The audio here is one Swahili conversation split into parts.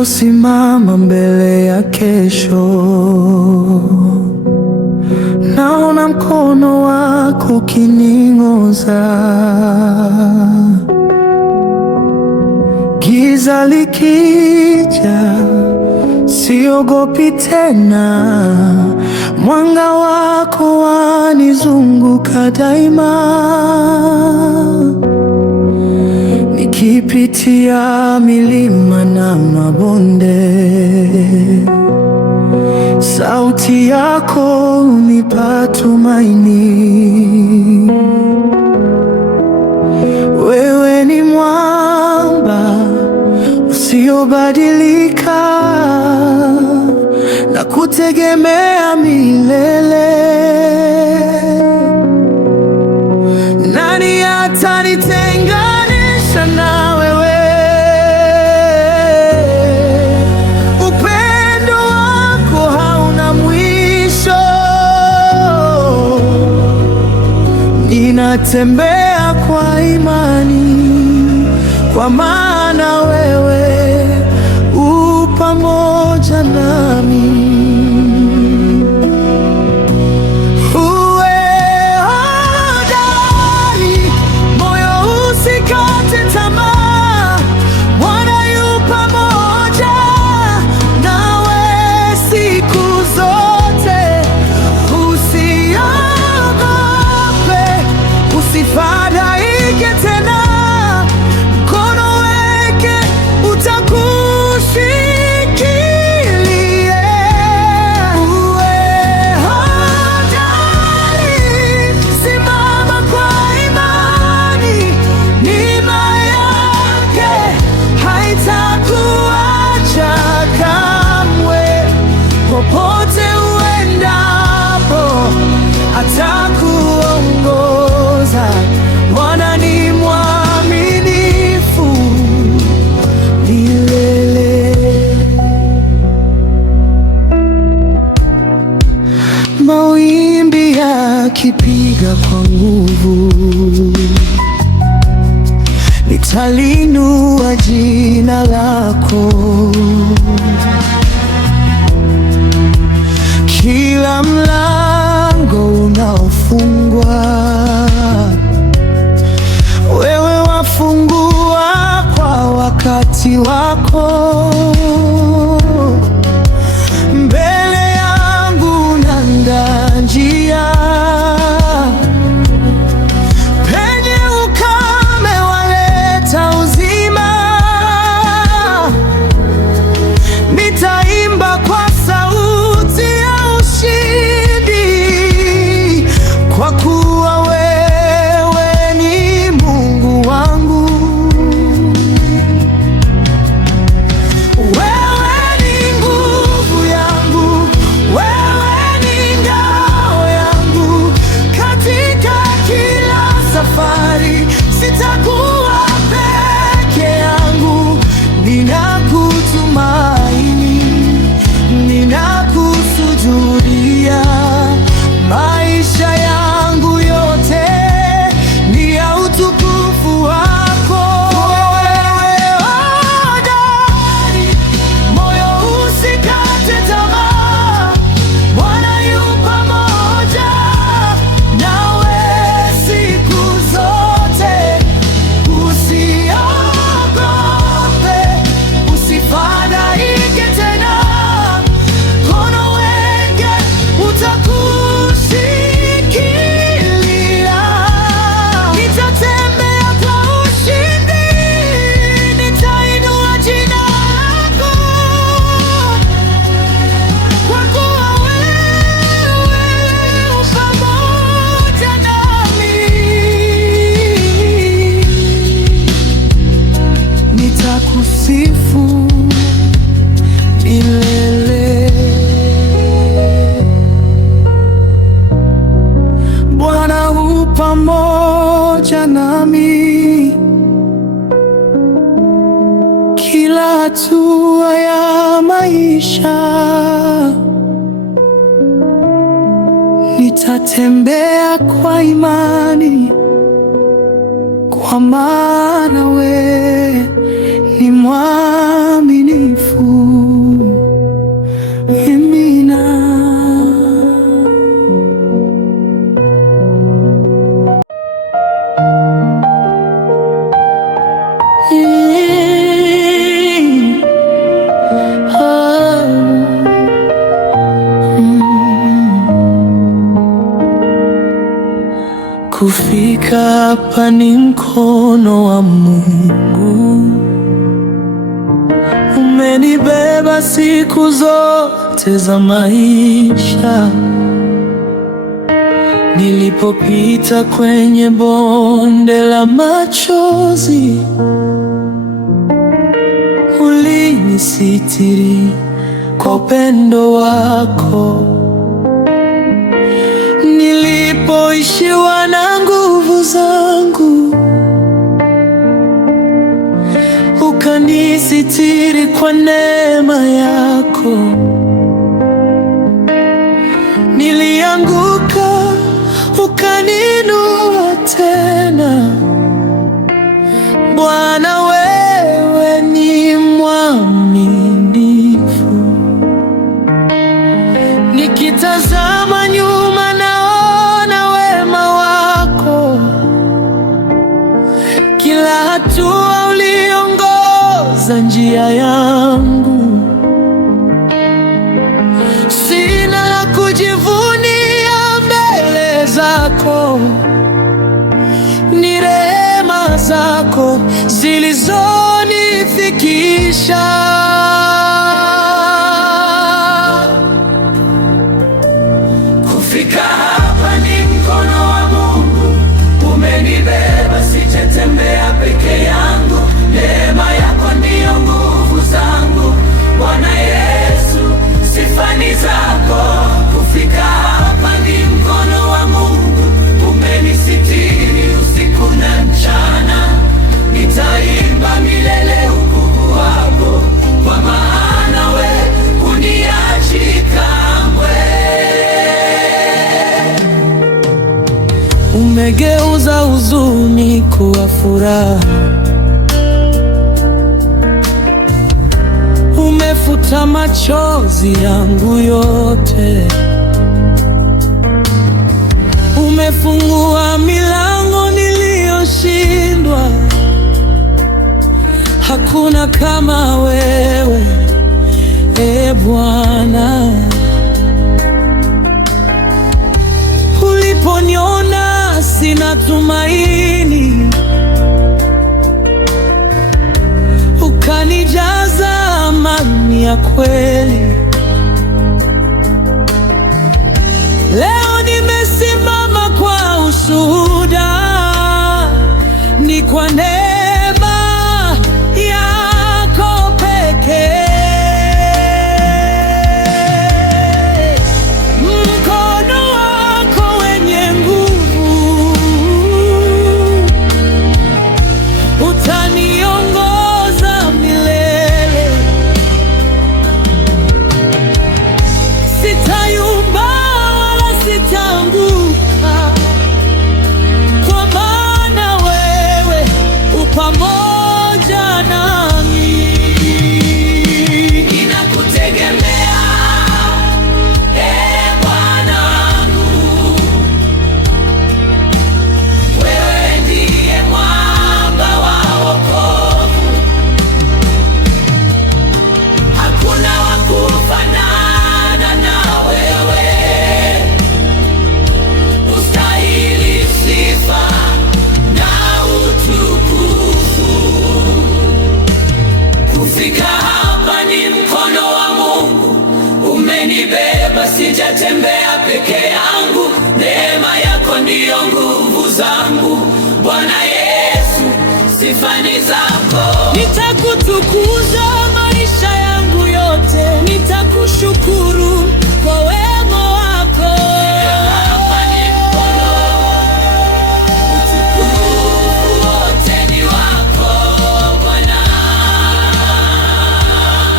Ninaposimama mbele ya kesho, naona mkono wako ukiniongoza. Giza likija, siogopi tena, mwanga wako wanizunguka daima. Nikipitia milima na mabonde, sauti yako hunipa tumaini. Wewe ni mwamba usiobadilika, na kutegemea milele. Nani atanitenganisha na wewe? Upendo wako hauna mwisho. Ninatembea kwa imani, kwa maana wewe u pamoja nami. Popote uendapo atakuongoza. Bwana ni mwaminifu milele. Mawimbi yakipiga kwa nguvu, nitalinua jina lako. Kila mlango unaofungwa, wewe wafungua kwa wakati wako. Mbele yangu unaandaa njia, penye ukame waleta uzima. Nitaimba kwa kwa kuwa wewe ni Mungu wangu. Wewe ni nguvu yangu, wewe ni ngao yangu. Katika kila safari sitakuwa peke yangu. Ninakutumaini, ninakusujudia. Maisha yangu yote ni ya utukufu wako. Wewe hodari, moyo usikate tamaa. Bwana yu pamoja nawe siku zote. Usiogope, usifadhaike tena. Mkono wake utakushikilia. Nitatembea kwa ushindi, nitainua jina lako. Kwa kuwa wewe u pamoja nami, nitakusifu milele. Bwana u pamoja nami, kila hatua ya maisha. Nitatembea kwa imani, kwa maana wewe ni mwaminifu. Kufika hapa ni mkono wa Mungu. Umenibeba siku zote za maisha. Nilipopita kwenye bonde la machozi, ulinisitiri kwa upendo wako. Nilipoishiwa na nguvu zangu, ukanisitiri kwa neema yako. Nilianguka, ukaninua tena. Bwana, wewe ni mwaminifu. Nikitazama nyuma, naona wema wako. Kila hatua uliongoza njia yangu. Sina la kujivunia mbele zako, ni rehema zako zilizonifikisha. Kufika hapa ni mkono wa Mungu. Umenibeba, sijatembea peke yangu. Neema yako ndiyo nguvu zangu. Bwana Yesu, sifa ni zako. Kufika hapa ni mkono wa Mungu. Umenisitiri usiku na mchana. Nitaimba milele ukuu wako, kwa maana we huniachi kamwe. Umegeuza huzuni kuwa furaha. Umefuta machozi yangu yote. Umefungua milango niliyoshindwa. Hakuna kama wewe, e Bwana. Uliponiona sina tumaini, ukanijaza amani ya kweli. Leo nimesimama kwa ushuhuda, ni kwa neema yako pekee. Mkono wako wenye nguvu utaniongoza milele. Sitayumba wala sitaanguka, kwa maana wewe upamoja nami. Ninakutegemea, Bwana wangu. Wewe ndiye mwamba wa wokovu. Hakuna wa kufanana na wewe. Ustahili sifa na utukufu. Kufika hapa ni mkono wa Mungu. Umenibeba, sijatembea peke yangu. Neema yako ndiyo nguvu zangu. Bwana Yesu, sifa ni zako. Nitakutukuza maisha yangu yote. Nitakushukuru kwa wema wako. Hapa ni mkono, utukufu wote ni wako Bwana.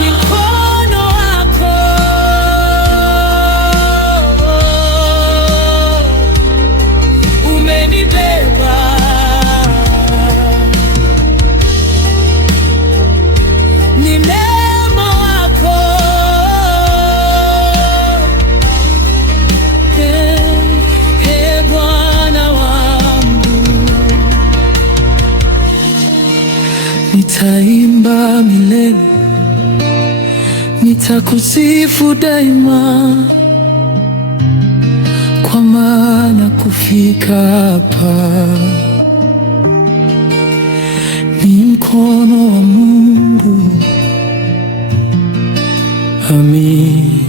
Ni mkono wako. Umenibeba, ni neema wako. Bwana wangu. Nitaimba milele, nitakusifu daima. kwa maana kufika hapa ni mkono wa Mungu. Amin.